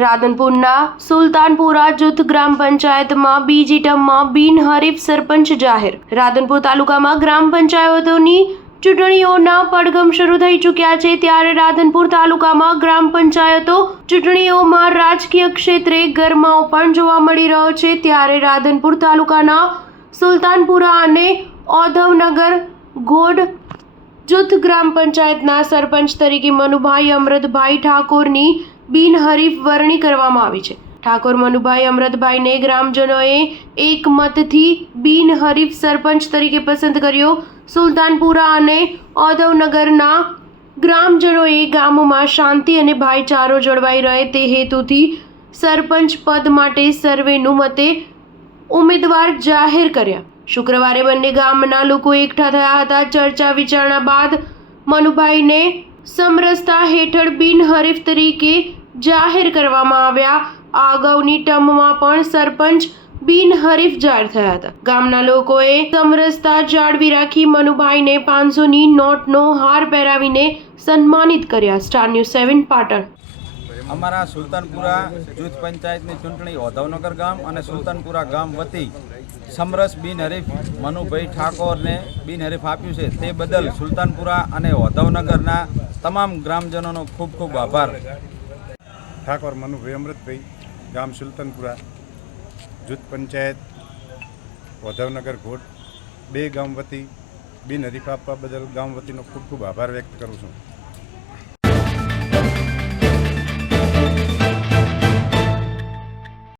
રાધનપુરના સુલતાનપુરા જૂથ ગ્રામ પંચાયતમાં બીજી ટર્મમાં બિનહરીફ સરપંચ જાહેર। રાધનપુર તાલુકામાં ગ્રામ પંચાયતોની ચૂંટણીઓના પડઘમ શરૂ થઈ ચૂક્યા છે, ત્યારે રાધનપુર તાલુકામાં ગ્રામ પંચાયતો ચૂંટણીઓમાં રાજકીય ક્ષેત્રે ગરમાવો પણ જોવા મળી રહ્યો છે। ત્યારે રાધનપુર તાલુકાના સુલતાનપુરા અને ઓધવનગર ઘોડ જૂથ ગ્રામ પંચાયતના સરપંચ તરીકે મનુભાઈ અમૃતભાઈ ઠાકોરની બિનહરીફ વરણી કરવામાં આવી છે। ઠાકોર મનુભાઈ અમૃતભાઈને ગ્રામજનોએ એક મતથી બિનહરીફ સરપંચ તરીકે પસંદ કર્યો। સુલતાનપુરા અને ઓધવનગરના ગ્રામજનોએ ગામમાં શાંતિ અને ભાઈચારો જળવાઈ રહે તે હેતુથી સરપંચ પદ માટે સર્વાનુમતે ઉમેદવાર જાહેર કર્યા। શુક્રવારે બંને ગામના લોકો એકઠા થયા હતા। ચર્ચા વિચારણા બાદ મનુભાઈને સમરસતા હેઠળ બિનહરીફ તરીકે જાહેર કરવામાં આવ્યા। આ અગાઉની ટર્મમાં પણ સરપંચ બિનહરીફ જાહેર થયા હતા। ગામના લોકોએ સમરસતા જાળવી રાખી મનુભાઈને 500ની નોટનો હાર પહેરાવીને સન્માનિત કર્યા। Star news 7 Patan. અમારા સુલતાનપુરા જૂથ પંચાયતની ચૂંટણી ઓધવનગર ગામ અને સુલતાનપુરા ગામ વતી સમરસ બિનહરીફ મનુભાઈ ઠાકોરને બિનહરીફ આપ્યું છે, તે બદલ સુલતાનપુરા અને ઓધવનગરના તમામ ગ્રામજનોનો ખૂબ ખૂબ આભાર। ઠાકોર મનુભાઈ અમૃતભાઈ, ગામ સુલતાનપુરા, જૂથ પંચાયત ઓધવનગર ઘોડ, બે ગામ વતી બિનહરીફ આપવા બદલ ગામ વતીનો ખૂબ ખૂબ આભાર વ્યક્ત કરું છું।